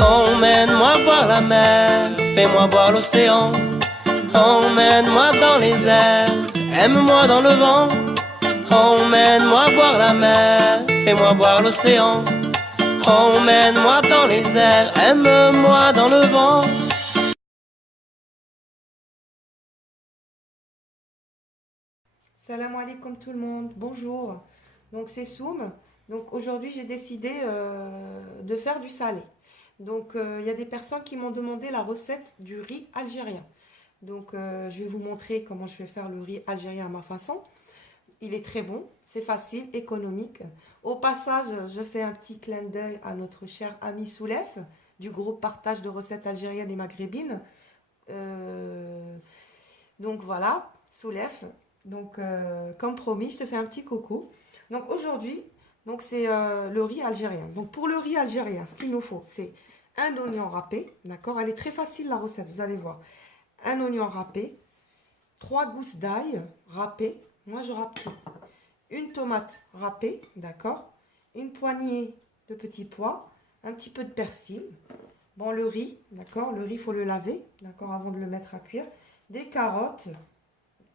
Emmène-moi voir la mer, fais-moi voir l'océan. Emmène-moi dans les airs, aime-moi dans le vent. Emmène-moi voir la mer, fais-moi voir l'océan. Emmène-moi dans les airs, aime-moi dans le vent. Salam alaikum tout le monde, bonjour. Donc c'est Soum. Donc aujourd'hui j'ai décidé de faire du salé. Donc il y a des personnes qui m'ont demandé la recette du riz algérien. Donc je vais vous montrer comment je vais faire le riz algérien à ma façon. Il est très bon, c'est facile, économique. Au passage, je fais un petit clin d'œil à notre cher ami Soulef du groupe Partage de recettes algériennes et maghrébines. Donc voilà, Soulef. Donc comme promis, je te fais un petit coucou. Donc aujourd'hui, donc c'est le riz algérien. Donc pour le riz algérien, ce qu'il nous faut, c'est un oignon râpé, d'accord? Elle est très facile la recette, vous allez voir. Un oignon râpé, 3 gousses d'ail râpées. Moi je râpe tout. Une tomate râpée, d'accord? Une poignée de petits pois, un petit peu de persil. Bon, le riz, d'accord? Le riz, il faut le laver, d'accord, avant de le mettre à cuire. Des carottes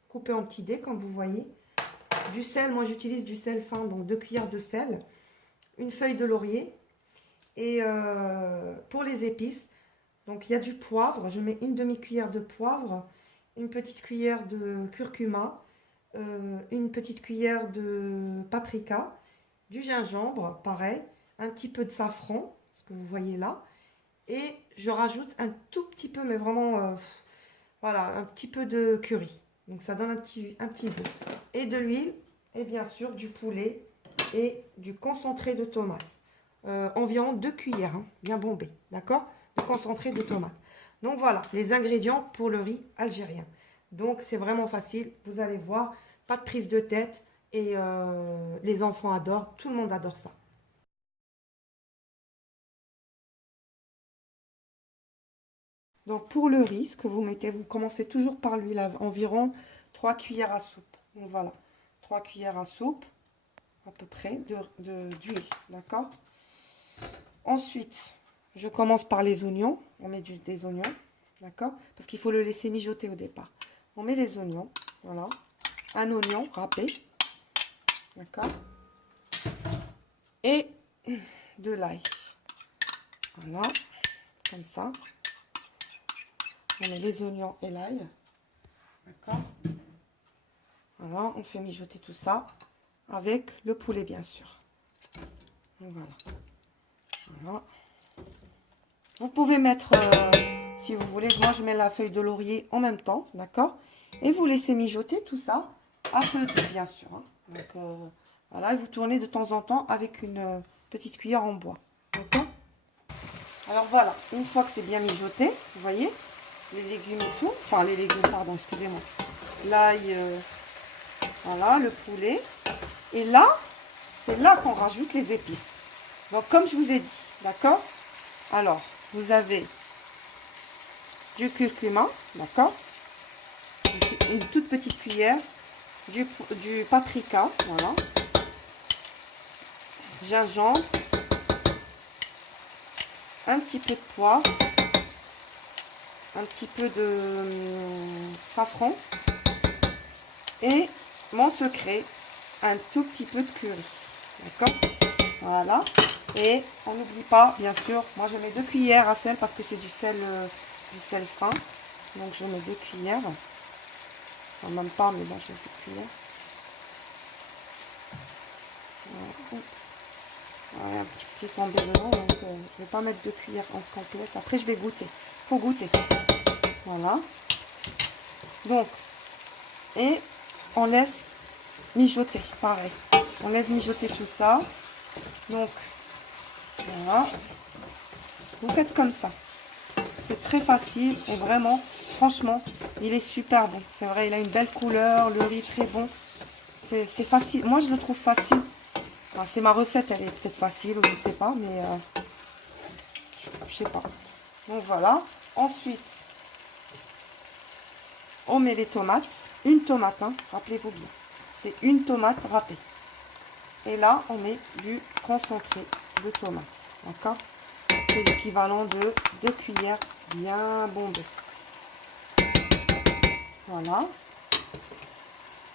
coupées en petits dés, comme vous voyez. Du sel, moi j'utilise du sel fin, donc 2 cuillères de sel. Une feuille de laurier. Et pour les épices, donc il y a du poivre. Je mets une demi-cuillère de poivre, une petite cuillère de curcuma, une petite cuillère de paprika, du gingembre, pareil, un petit peu de safran, ce que vous voyez là. Et je rajoute un tout petit peu, mais vraiment, voilà, un petit peu de curry. Donc ça donne un petit goût. Et de l'huile, et bien sûr du poulet et du concentré de tomate. Environ 2 cuillères, hein, bien bombé, d'accord? De concentré de tomate. Donc voilà, les ingrédients pour le riz algérien. Donc c'est vraiment facile, vous allez voir, pas de prise de tête. Et les enfants adorent, tout le monde adore ça. Donc pour le riz, ce que vous mettez, vous commencez toujours par l'huile, environ 3 cuillères à soupe. Donc voilà, 3 cuillères à soupe à peu près d'huile, d'accord? Ensuite, je commence par les oignons. On met des oignons, d'accord? Parce qu'il faut le laisser mijoter au départ. On met des oignons, voilà. Un oignon râpé, d'accord? Et de l'ail. Voilà, comme ça. On met les oignons et l'ail. D'accord? Voilà, on fait mijoter tout ça avec le poulet, bien sûr. Voilà. Voilà. Vous pouvez mettre, si vous voulez, moi je mets la feuille de laurier en même temps, d'accord? Et vous laissez mijoter tout ça à feu doux, bien sûr. Hein. Donc voilà, et vous tournez de temps en temps avec une petite cuillère en bois. D'accord? Alors voilà, une fois que c'est bien mijoté, vous voyez, les légumes et tout, enfin les légumes, pardon, excusez-moi, l'ail, voilà, le poulet, et là, c'est là qu'on rajoute les épices. Donc comme je vous ai dit, d'accord? Alors, vous avez du curcuma, d'accord? Une toute petite cuillère, du paprika, voilà, gingembre, un petit peu de poivre, un petit peu de safran et mon secret, un tout petit peu de curry, d'accord? Voilà, et on n'oublie pas, bien sûr, moi je mets 2 cuillères à sel parce que c'est du sel fin, donc je mets 2 cuillères, enfin même pas, mais bon, je mets 2 cuillères. Voilà, ouais, un petit peu tombé dedans, donc je ne vais pas mettre 2 cuillères en complète. Après, je vais goûter. Il faut goûter. Voilà. Donc, et on laisse mijoter, pareil. On laisse mijoter tout ça. Donc, voilà. Vous faites comme ça. C'est très facile et vraiment, franchement, il est super bon. C'est vrai, il a une belle couleur, le riz très bon. C'est facile. Moi, je le trouve facile. Enfin, c'est ma recette, elle est peut-être facile ou je sais pas, mais je sais pas. Donc voilà. Ensuite, on met les tomates. Une tomate, hein, rappelez-vous bien. C'est une tomate râpée. Et là, on met du concentré de tomate. D'accord? c'est l'équivalent de 2 cuillères bien bombées. Voilà.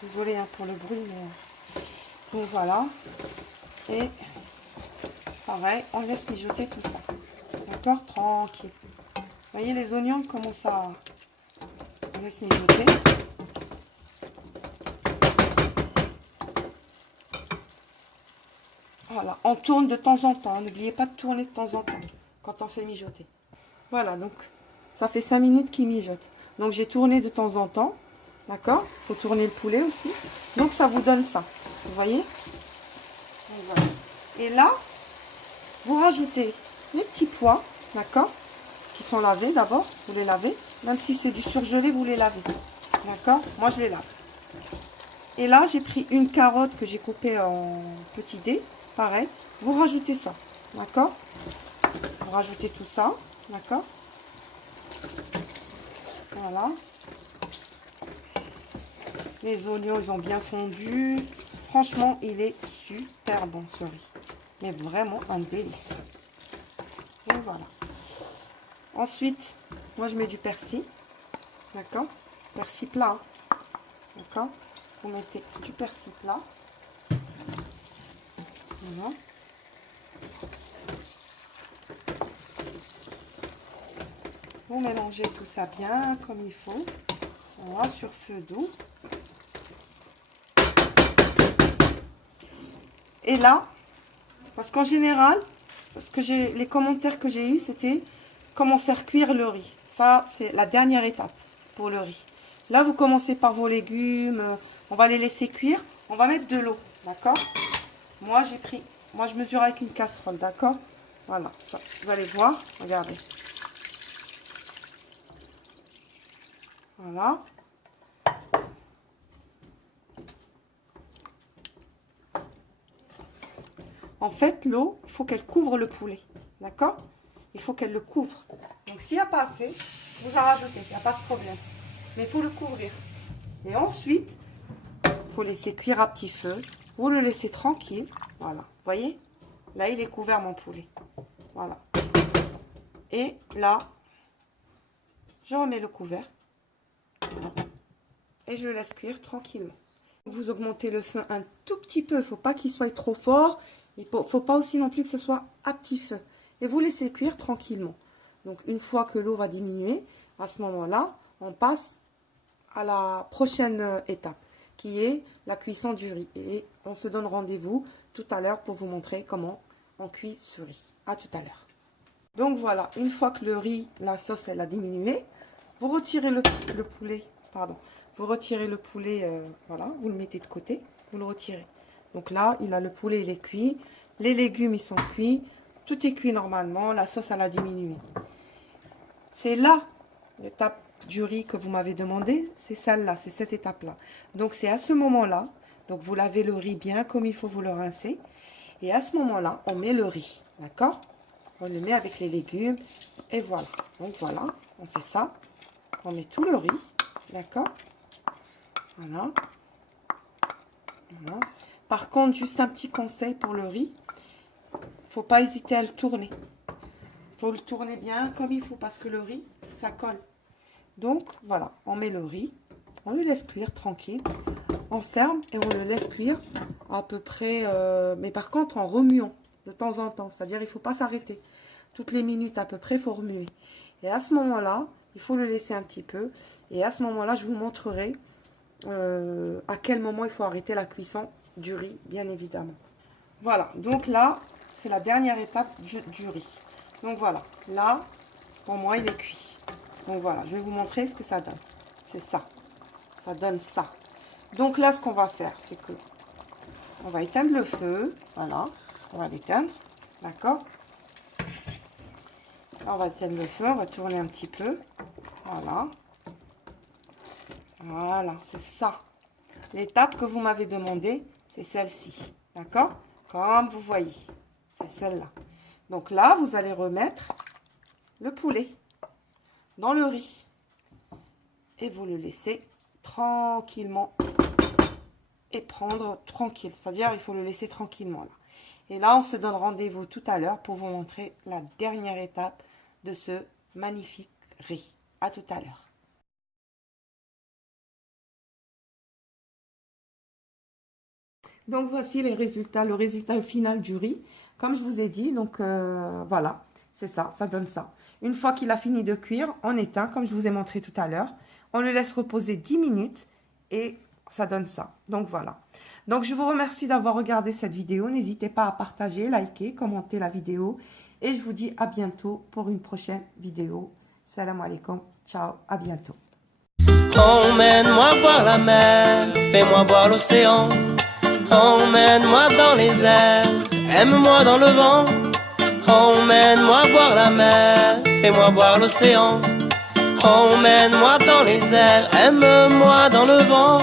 Désolée hein, pour le bruit, mais... Donc voilà. Et pareil, on laisse mijoter tout ça. D'accord? Tranquille. Vous voyez les oignons commencent à... On laisse mijoter. Voilà, on tourne de temps en temps. N'oubliez pas de tourner de temps en temps quand on fait mijoter. Voilà, donc ça fait 5 minutes qu'il mijote. Donc j'ai tourné de temps en temps. D'accord? Il faut tourner le poulet aussi. Donc ça vous donne ça. Vous voyez? Voilà. Et là, vous rajoutez les petits pois, d'accord? Qui sont lavés d'abord. Vous les lavez. Même si c'est du surgelé, vous les lavez. D'accord? Moi, je les lave. Et là, j'ai pris une carotte que j'ai coupée en petits dés. Pareil. Vous rajoutez ça. D'accord? Vous rajoutez tout ça. D'accord? Voilà. Les oignons, ils ont bien fondu. Franchement, il est super bon ce riz. Mais vraiment un délice. Et voilà. Ensuite, moi je mets du persil. D'accord? Persil plat. Hein. D'accord? Vous mettez du persil plat. Voilà. Vous mélangez tout ça bien comme il faut. Voilà, sur feu doux. Et là, parce qu'en général, les commentaires que j'ai eus, c'était comment faire cuire le riz. Ça, c'est la dernière étape pour le riz. Là, vous commencez par vos légumes. On va les laisser cuire. On va mettre de l'eau, d'accord? Moi, je mesure avec une casserole, d'accord? Voilà, ça, vous allez voir. Regardez. Voilà. En fait, l'eau, il faut qu'elle couvre le poulet. D'accord? Il faut qu'elle le couvre. Donc, s'il n'y a pas assez, vous en rajoutez. Il n'y a pas de problème. Mais il faut le couvrir. Et ensuite, il faut laisser cuire à petit feu. Vous le laissez tranquille. Voilà. Vous voyez? Là, il est couvert, mon poulet. Voilà. Et là, je remets le couvercle. Et je le laisse cuire tranquillement. Vous augmentez le feu un tout petit peu. Il ne faut pas qu'il soit trop fort. Il ne faut pas aussi non plus que ce soit à petit feu. Et vous laissez cuire tranquillement. Donc, une fois que l'eau va diminuer, à ce moment-là, on passe à la prochaine étape, qui est la cuisson du riz. Et on se donne rendez-vous tout à l'heure pour vous montrer comment on cuit ce riz. À tout à l'heure. Donc, voilà. Une fois que le riz, la sauce, elle a diminué, vous retirez le poulet. Pardon. Vous retirez le poulet, voilà. Vous le mettez de côté. Vous le retirez. Donc là, le poulet, il est cuit. Les légumes, ils sont cuits. Tout est cuit normalement. La sauce, elle a diminué. C'est là l'étape du riz que vous m'avez demandé. C'est celle-là, c'est cette étape-là. Donc, c'est à ce moment-là. Donc, vous lavez le riz bien comme il faut, vous le rincez. Et à ce moment-là, on met le riz. D'accord? On le met avec les légumes. Et voilà. Donc, voilà. On fait ça. On met tout le riz. D'accord? Voilà. Voilà. Par contre, juste un petit conseil pour le riz. Faut pas hésiter à le tourner. Faut le tourner bien comme il faut parce que le riz, ça colle. Donc, voilà. On met le riz. On le laisse cuire tranquille. On ferme et on le laisse cuire à peu près... mais par contre, en remuant de temps en temps. C'est-à-dire, il ne faut pas s'arrêter. Toutes les minutes à peu près, il faut remuer. Et à ce moment-là, il faut le laisser un petit peu. Et à ce moment-là, je vous montrerai à quel moment il faut arrêter la cuisson du riz, bien évidemment. Voilà, donc là, c'est la dernière étape du riz. Donc voilà, là, pour moi, il est cuit. Donc voilà, je vais vous montrer ce que ça donne. C'est ça. Ça donne ça. Donc là, ce qu'on va faire, c'est que on va éteindre le feu. Voilà, on va l'éteindre. D'accord? On va éteindre le feu, on va tourner un petit peu. Voilà. Voilà, c'est ça. L'étape que vous m'avez demandé, c'est celle-ci. D'accord? Comme vous voyez, c'est celle-là. Donc là, vous allez remettre le poulet dans le riz. Et vous le laissez tranquillement et prendre tranquille. C'est-à-dire, il faut le laisser tranquillement là. Et là, on se donne rendez-vous tout à l'heure pour vous montrer la dernière étape de ce magnifique riz. À tout à l'heure. Donc voici les résultats, le résultat final du riz. Comme je vous ai dit, donc voilà, c'est ça, ça donne ça. Une fois qu'il a fini de cuire, on éteint, comme je vous ai montré tout à l'heure. On le laisse reposer 10 minutes et ça donne ça. Donc voilà. Donc je vous remercie d'avoir regardé cette vidéo. N'hésitez pas à partager, liker, commenter la vidéo. Et je vous dis à bientôt pour une prochaine vidéo. Salam alaikum. Ciao, à bientôt. Emmène-moi voir la mer, fais-moi voir l'océan. Emmène-moi dans les airs, aime-moi dans le vent. Emmène-moi voir la mer, fais-moi voir l'océan. Emmène-moi dans les airs, aime-moi dans le vent.